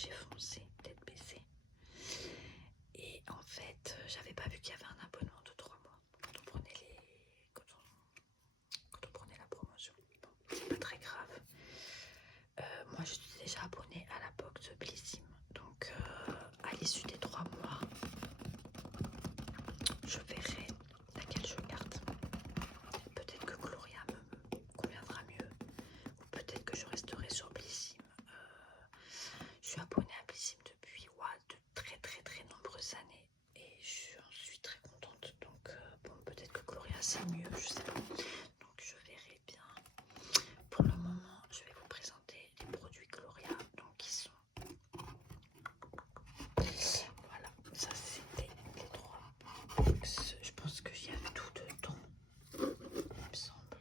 j'ai foncé tête baissée. Et en fait, j'avais pas vu qu'il y avait un abonnement de 3 mois quand on prenait la promotion. Bon, c'est pas très grave. Moi, je suis déjà abonnée à la box Blissim. Donc, à l'issue des 3 mois, je verrai laquelle je garde. Peut-être que Gloria me conviendra mieux. Ou peut-être que je resterai sur Blissim. Je suis abonnée à Blissim depuis de très nombreuses années. Et je suis très contente. Donc, bon, peut-être que Gloria c'est mieux, je sais pas. Donc, je verrai bien. Pour le moment, je vais vous présenter les produits Gloria. Donc, qui sont. Voilà, ça c'était les 3 box. Je pense qu'il y a tout dedans, il me semble.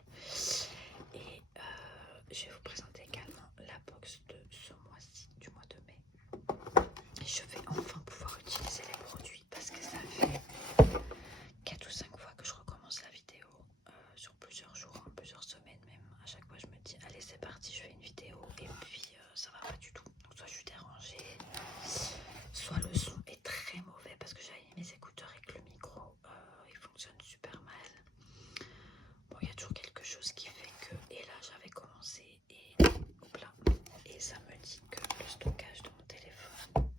Et je vais vous présenter également la box de ce mois-ci, du mois de mai. Et je vais enfin pouvoir utiliser les produits parce que ça fait 4 ou 5 fois que je recommence la vidéo sur plusieurs jours, plusieurs semaines même. À chaque fois, je me dis allez, c'est parti, je fais une vidéo et puis ça va pas du tout. Donc, soit je suis dérangée, soit le son est très mauvais parce que j'avais mis mes écouteurs et que le micro il fonctionne super mal. Bon, il y a toujours quelque chose qui fait que. Et là, j'avais commencé et hop là, et ça me dit que le stockage de mon téléphone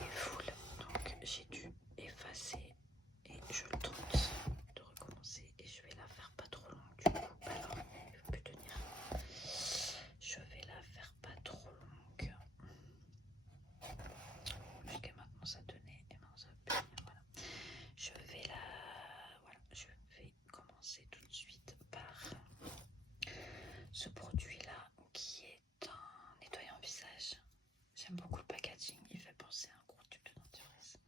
est full. Donc, j'ai dû effacer et je tente de recommencer et je vais la faire pas trop longue du coup. Alors, il ne veut plus tenir. Je vais la faire pas trop longue. Jusqu'à maintenant ça tenait et maintenant ça veut plus tenir. Voilà. Je vais commencer tout de suite par ce produit là qui est un nettoyant visage. J'aime beaucoup le packaging, il fait penser à un gros tube de dentifrice.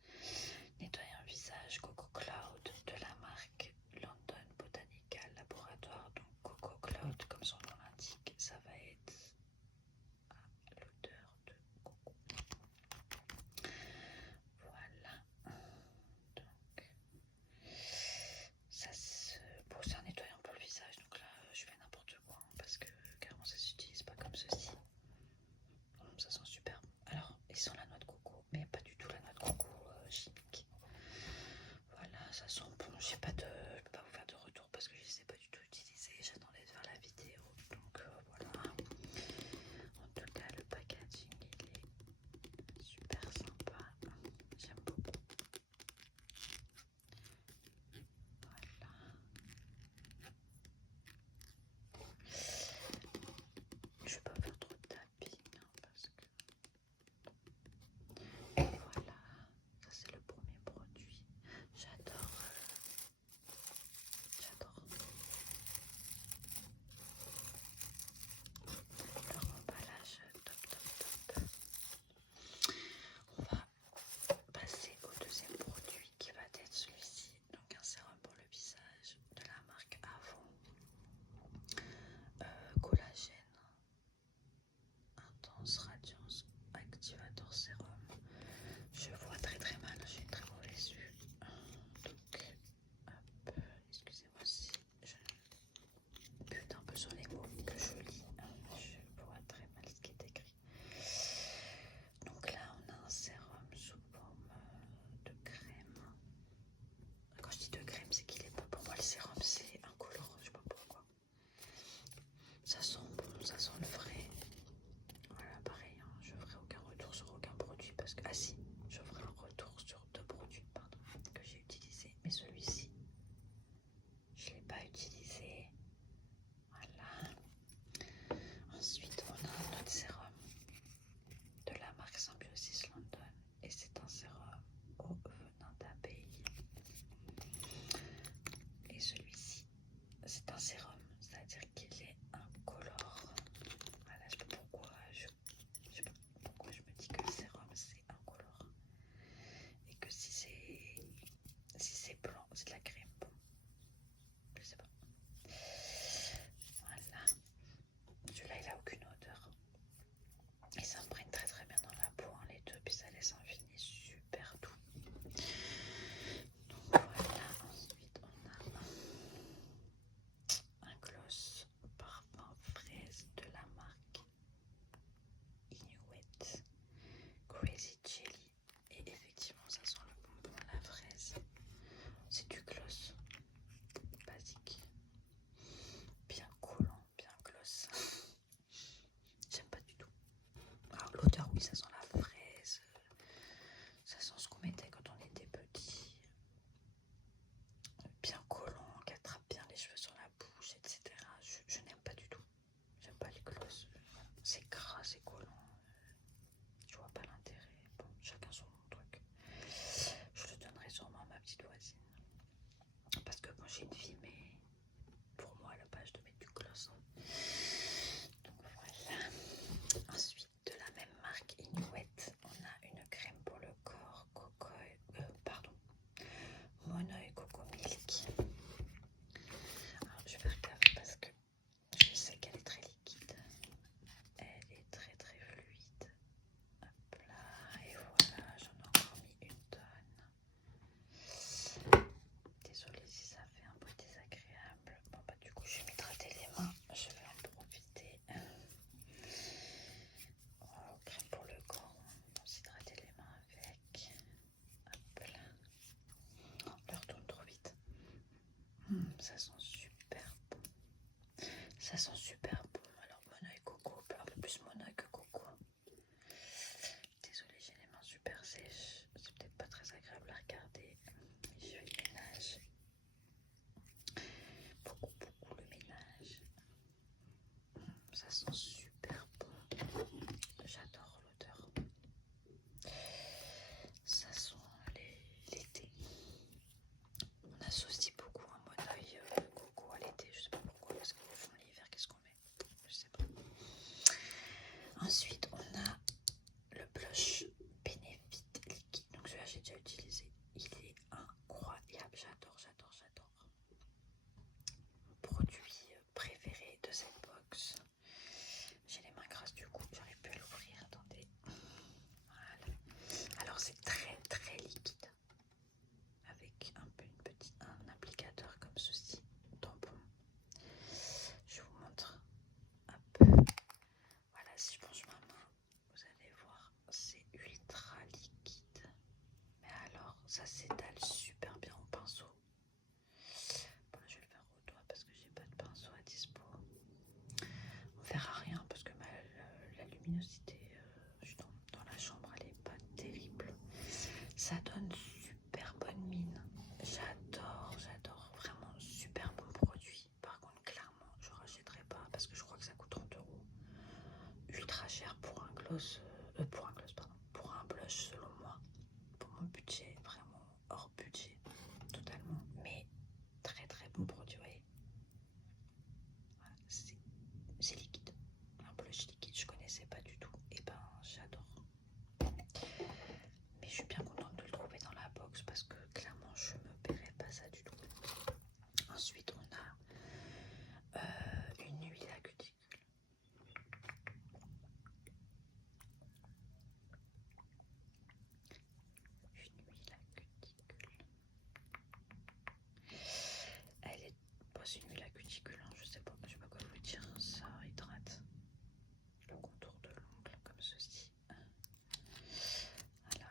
Nettoyant visage Coco Cloud de la marque London Botanical Laboratoire. Donc Coco Cloud, comme son nom l'indique, ça va être à l'odeur de coco. Voilà. Donc ça c'est un nettoyant pour le visage. Donc là je fais n'importe quoi parce que carrément ça s'utilise pas comme ceci. Ça sent super bon. Alors ils sont la noix de coco, mais pas du tout la noix de coco chimique. Voilà, ça sent bon. Je peux pas vous faire de retour parce que je ne sais pas du tout utiliser. J'attendais de faire la vidéo. Donc voilà. En tout cas, le packaging il est super sympa. J'aime beaucoup. Voilà. Je vais pas faire trop de tapping parce que oui, ça sent la fraise. Ça sent ce qu'on mettait quand on était petit. Bien collant, qui attrape bien les cheveux sur la bouche, etc. Je n'aime pas du tout. J'aime pas les glosses. C'est gras, c'est collant. Je vois pas l'intérêt. Bon, chacun son truc. Je le donnerai sûrement à ma petite voisine. Parce que moi j'ai une fille, mais pour moi, elle a pas l'âge de mettre du gloss. Donc voilà. Ensuite, de la même marque Inuit, on a une crème pour le corps Mono et Coco Milk. Alors, je vais faire gaffe parce que je sais qu'elle est très liquide. Elle est très très fluide. Hop là, et voilà, j'en ai encore mis une tonne. Désolée si ça fait un peu désagréable. Bon bah du coup je vais m'hydrater les mains, je vais en profiter. Oh, crème pour le corps, on s'hydrater les mains avec. Hop là. Oh, l'heure tourne trop vite. Ça sent super bon. Ça sent super bon. Alors mono et coco, un peu plus mono que coco. Désolée, j'ai les mains super sèches. C'est peut-être pas très agréable à regarder. Je fais le ménage. Beaucoup le ménage. Ça sent super bon. J'adore l'odeur. Ça sent l'été. On associe beaucoup un monoeil coco à l'été. Je sais pas pourquoi, parce qu'au fond l'hiver, qu'est-ce qu'on met? Je sais pas. Ensuite, on a le blush Benefit liquide. Donc celui-là, j'ai déjà utilisé. Il est incroyable. J'adore. Produit préféré de cette box. J'ai les mains grasses du coup, j'arrive plus à l'ouvrir. Attendez. Voilà. Alors c'est très très liquide. Avec un applicateur comme ceci, tampon. Je vous montre. Hop. Voilà, si je penche ma main, vous allez voir, c'est ultra liquide. Mais alors, ça s'étale super bien au pinceau. Bon, là, je vais le faire au doigt parce que j'ai pas de pinceau à dispo. On verra rien parce que la luminosité dans la chambre, elle est pas terrible. Ça donne super bonne mine. J'adore, vraiment super bon produit. Par contre, clairement, je rachèterai pas parce que je crois que ça coûte 30 euros. Ultra cher pour un gloss, pour un blush selon moi. Pour mon budget, vraiment hors budget, totalement. Mais très très bon produit, vous voyez. Voilà, c'est liquide. Un blush liquide, je connaissais pas du tout. Et ben, j'adore. Mais je suis bien contente de le trouver dans la box parce que clairement je me paierais pas ça du tout. Ensuite on a une huile à cuticule. C'est une huile à cuticule, hein, je sais pas quoi vous dire, ça hydrate le contour de l'ongle comme ceci. Voilà.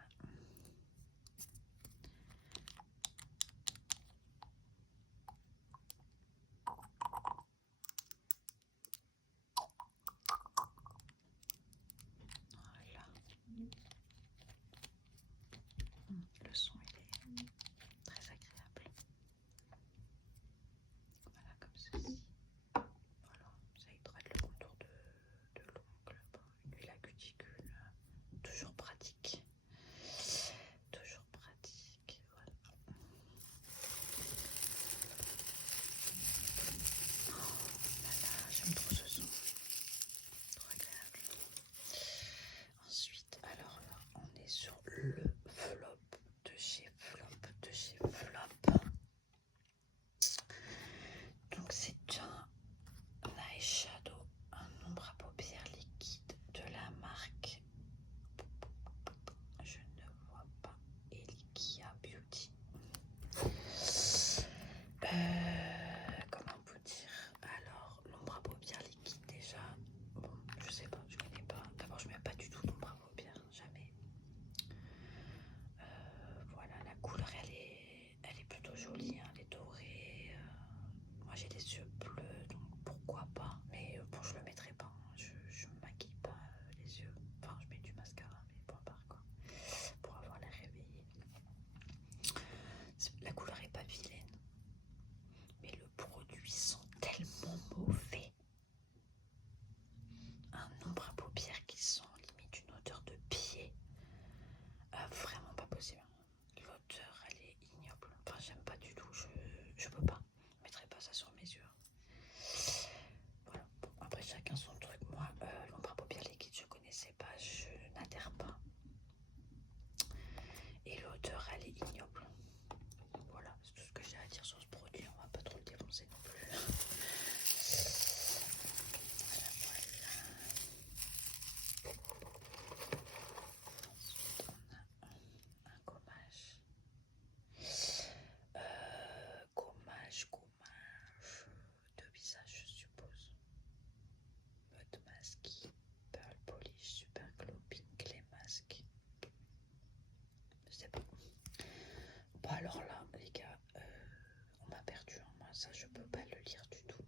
ça je peux pas le lire du tout.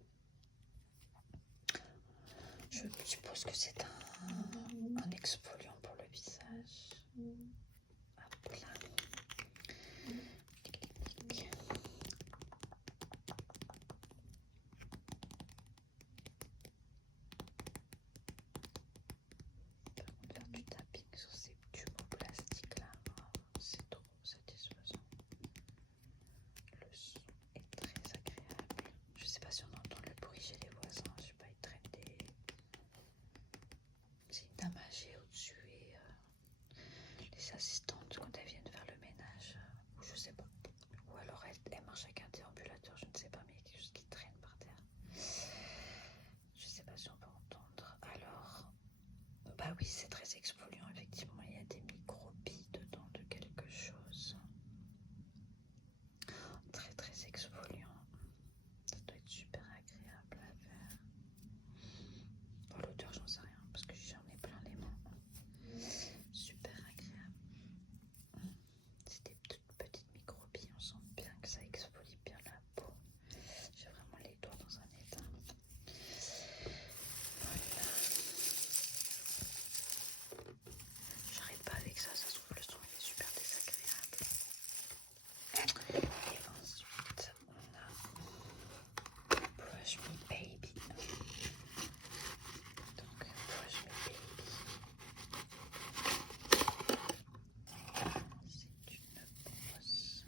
Je suppose que c'est un exfoliant pour le visage. Hop là. Faire du tapping sur ces tubes en plastique là, c'est trop satisfaisant. Le son est très agréable. Je sais pas si on entend le bruit chez les voisins, je sais pas, ils traînent des... C'est une dame âgée au-dessus et les assistantes quand elles viennent faire le ménage, ou je sais pas. Ou alors elle marche avec un déambulateur, je ne sais pas, mais il y a quelque chose qui traîne par terre. Je sais pas si on peut entendre. Alors, bah oui, c'est très exfoliant, effectivement, il y a des micro-billes dedans de quelque chose. Très très exfoliant. Ça doit être super agréable à faire. Bon, l'odeur, j'en sais rien, parce que j'en ai plein les mains. Super agréable. C'est des toutes petites micro-billes, on sent bien que ça exfolie bien la peau. J'ai vraiment les doigts dans un état. Voilà. J'arrête pas avec ça, ça se trouve le son il est super désagréable. Et ensuite on a Brush Me Baby. Donc Brush Me Baby. C'est une brosse.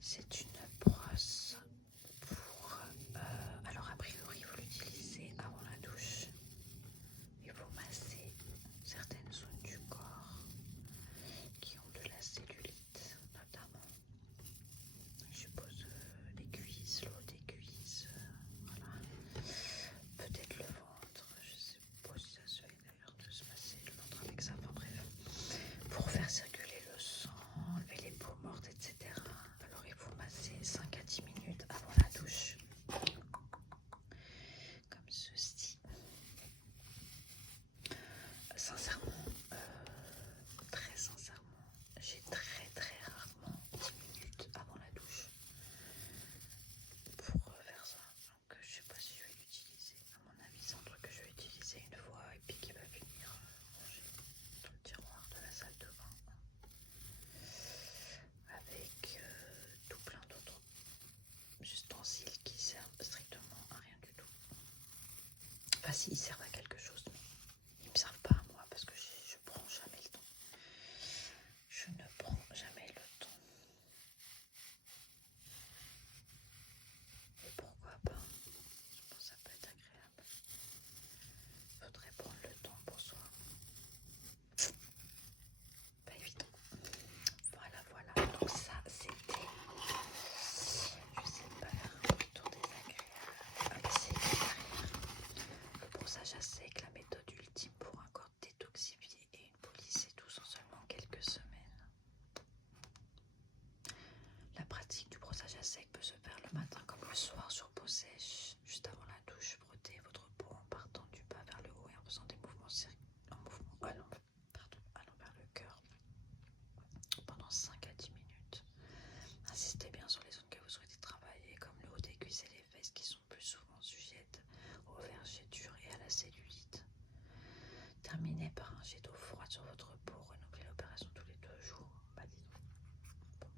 C'est une brosse pour... alors a priori il faut l'utiliser avant la douche. Il faut masser certaines zones du corps qui ont de la cellulite notamment. Je suppose les cuisses, le haut des cuisses, voilà. Peut-être le ventre, je sais pas si ça se fait d'ailleurs de se masser le ventre avec ça, enfin bref. Pour faire circuler le sang, enlever les peaux mortes, etc. Alors il faut masser 5 à 10 minutes avant la douche. Comme ceci. Sincèrement, très sincèrement, j'ai très très rarement 10 minutes avant la douche pour faire ça. Donc je sais pas si je vais l'utiliser. À mon avis, c'est un truc que je vais utiliser une fois et puis qui va finir rangé dans le tiroir de la salle de bain avec tout plein d'autres ustensiles qui servent strictement à rien du tout. Enfin, si, ils servent à quelque chose, mais ils me servent pas à moi parce que je prends jamais le temps. Je ne prends jamais le temps. Et pourquoi pas? Je pense que ça peut être agréable. Faudrait prendre le temps pour soi. Pas évident. Voilà, voilà. Donc ça, c'était... Je sais pas faire un retour désagréable. Ah bah c'est derrière. Le brossage à sec, la méthode ultime pour un corps détoxifié et une peau lisse et douce en seulement quelques semaines. La pratique du brossage à sec peut se faire le matin comme le soir sur peau sèche. Juste avant la douche, frottez votre peau en partant du bas vers le haut et en faisant des mouvements allant vers le cœur pendant 5 à 10 minutes. Insistez bien sur les zones que vous souhaitez travailler, comme le haut des cuisses et les fesses qui sont plus souvent sujettes aux vergetures et à la cellulite. Terminez par un jet d'eau froide sur votre peau. Renouvelez l'opération tous les 2 jours. Bah dis donc. Bon.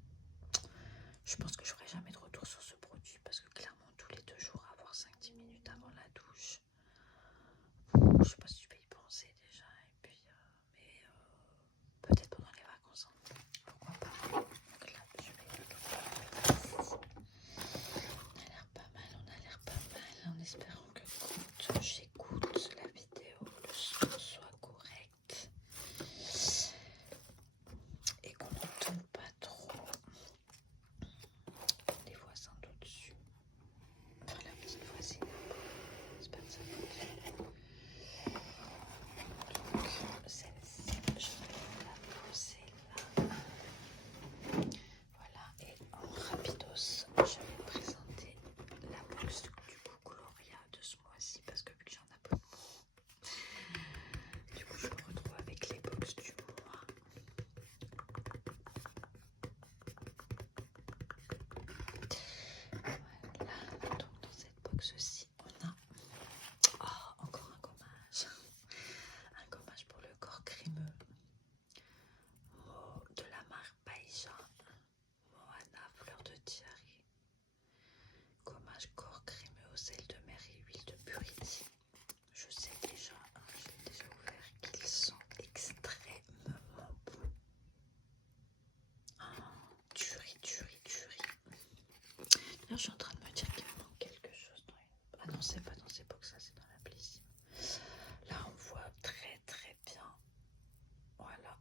Je pense que je ferai jamais de retour sur ce produit parce que clairement tous les 2 jours avoir 5-10 minutes avant la douche. Je sais pas si je vais y penser déjà et puis mais peut-être pendant les vacances. Hein. Pourquoi pas. Donc là je vais le mettre ici. On a l'air pas mal en espérant que quand j'écoute la vidéo le son soit correct et qu'on n'entende pas trop les voisins d'au-dessus. Enfin la petite voisine. J'espère que ça va. je suis en train de me dire qu'il me manque quelque chose dans une... Ah non, c'est pas dans ces box, ça c'est dans la Blissim. Là, on voit très très bien. Voilà.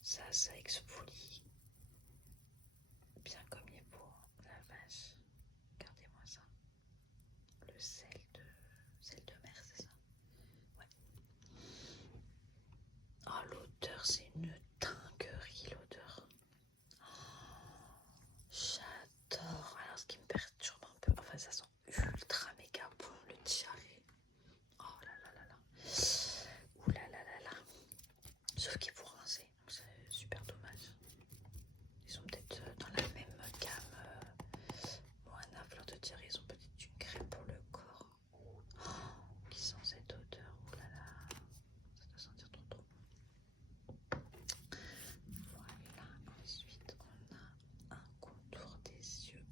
Ça exfolie. Bien comme il faut. La vache. Regardez-moi ça. Le sel de mer, c'est ça? Ouais. Oh, l'odeur, c'est une dinguerie, l'odeur. J'adore. Alors, ce qui me perturbe un peu, enfin, ça sent ultra méga bon, le tiare. Oh là là là là. Ouh là là là là. Sauf qu'il faut rincer, donc c'est super dommage. Ils sont peut-être dans la même gamme. Moana, Fleur de Tiare, ils ont peut-être une crème pour le corps. Oh, qui sent cette odeur. Oh là là. Ça doit sentir trop trop bon. Voilà, ensuite on a un contour des yeux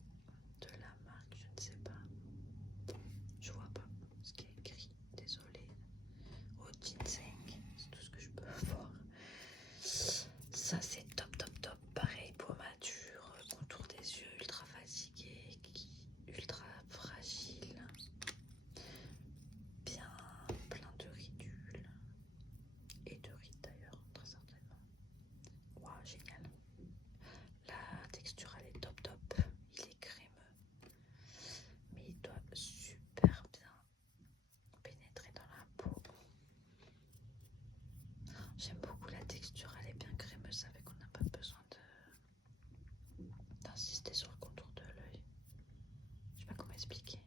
de la marque, je ne sais pas, je vois pas ce qui est écrit, désolé. Au ginseng, c'est tout ce que je peux voir. Ça c'est top top top, pareil, peau mature, contour des yeux ultra fatigué, ultra fragile, bien plein de ridules et de rides d'ailleurs, très certainement. Waouh, génial. La texture elle est top top, il est crémeux, mais il doit super bien pénétrer dans la peau. J'aime beaucoup la texture, elle est bien crémeuse, ça fait qu'on n'a pas besoin d'insister sur le contour de l'œil. Je sais pas comment expliquer.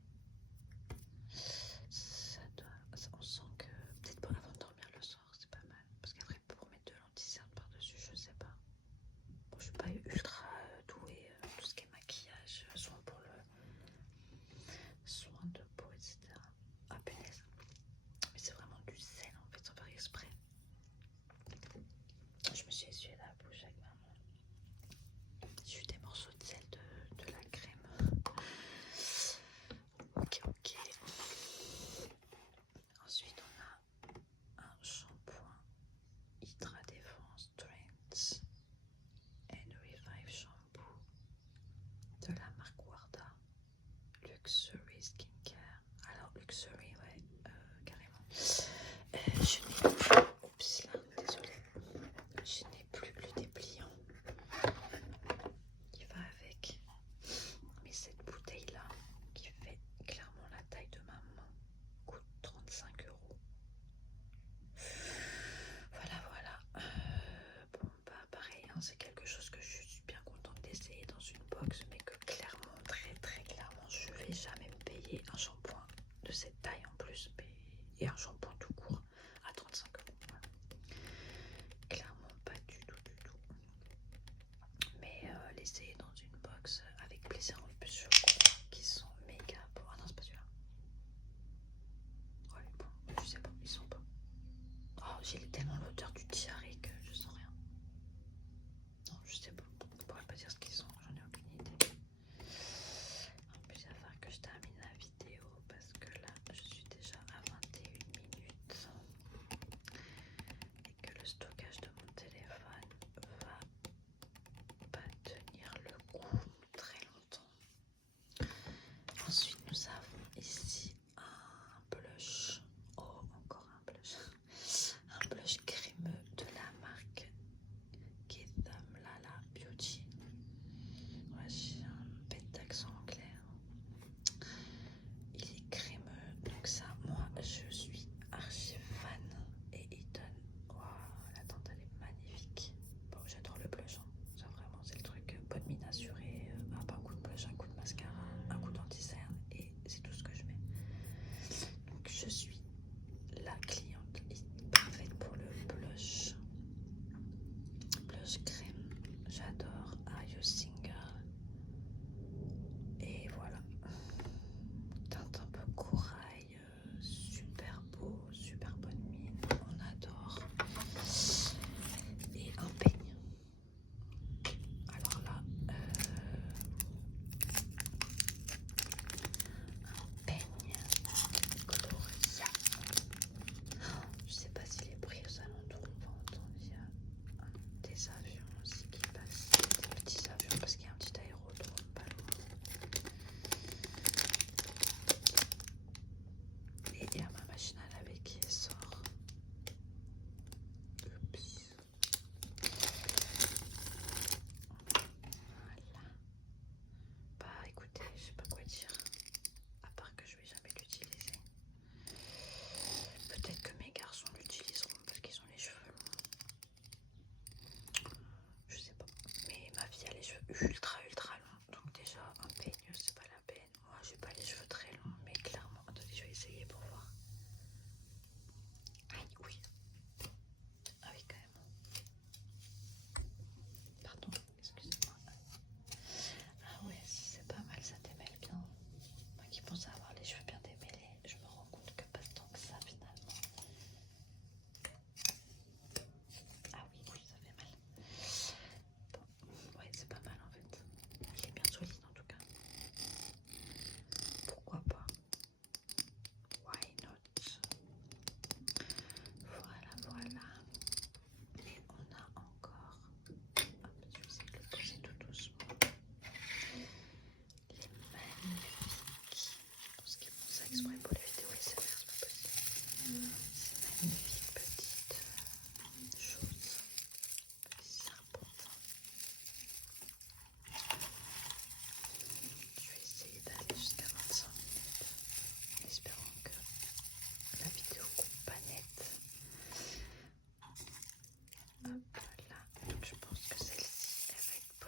On sent que peut-être pas avant de dormir le soir, c'est pas mal. Parce qu'après pour mettre de l'anti-cerne par-dessus, je sais pas. Bon, je suis pas ultra douée tout ce qui est maquillage, soin pour le soin de peau, etc. Ah punaise. Mais c'est vraiment du sel en fait, sans faire exprès. Je me suis essuyé la bouche avec maman. J'ai eu des morceaux de sel de la crème. Ok, ok. Ensuite, on a un shampoing Hydra Défense Trends and Revive Shampoo de la marque Warda. Luxury Skincare. Alors, Luxury, ouais, carrément. Je n'ai plus. Oups, là, désolée. Je n'ai plus le dépliant qui va avec. Mais cette bouteille-là, qui fait clairement la taille de ma main, coûte 35 €. Voilà, voilà. Bon, bah pareil, hein, c'est quelque chose que je suis bien contente d'essayer dans une box, mais que clairement, très très clairement, je vais jamais me payer un shampoing de cette taille en plus, et un shampoing tout court à 35 €. Voilà. Clairement pas du tout, du tout. Mais l'essayer dans une box avec plaisir, en plus je crois qu'ils sont méga beaux. Ah non, c'est pas celui-là. Ouais, bon, je sais pas, ils sont pas. Oh, j'ai tellement l'odeur du diarrhée que je sens rien. Non, je sais pas. Je pourrais pas dire ce qu'ils sont, j'en ai aucune idée. En plus, il va falloir que je termine la vidéo parce que là, je suis déjà à 21 minutes et que le stockage de mon téléphone va pas tenir le coup très longtemps. Ensuite, nous avons ici un blush. Oh, encore un blush. Un blush crémeux de la marque Kitham Lala Beauty. Ouais, j'ai un bête d'accent anglais. Il est crémeux, donc ça, moi, je suis archi fan. Et il donne... Wow, la teinte, elle est magnifique. Bon, j'adore le blush, hein. Ça, vraiment, c'est le truc. Bonne mine assurée. Un coup de blush, un coup de mascara, un coup d'anti-cerne. Et c'est tout ce que je mets. Donc, je suis la cliente parfaite pour le blush. Blush crème, j'adore. Are You Single? Et voilà. Teinte un peu corail, super beau, super bonne mine, on adore. Et un peigne. Alors là, un peigne coloré. Je sais pas si les bruits aux alentours on va entendre, il y a des avions aussi qui passent, des petits avions, parce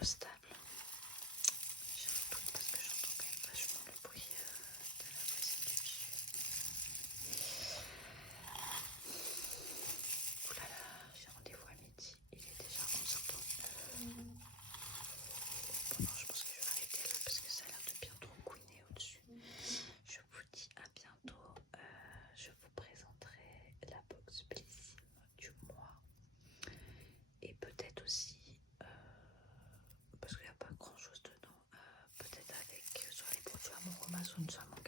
stable. J'ai un doute parce que j'entends quand même vachement le bruit de la voisine du dessus. Oulala, j'ai rendez-vous à midi. Il est déjà 11h30. Bon non, je pense que je vais arrêter là parce que ça a l'air de bien trop couiner au-dessus. Je vous dis à bientôt. Je vous présenterai la box Bellissime du mois. Et peut-être aussi, parce qu'il n'y a pas grand chose dedans, peut-être avec sur les produits Amouromas ou Amouromas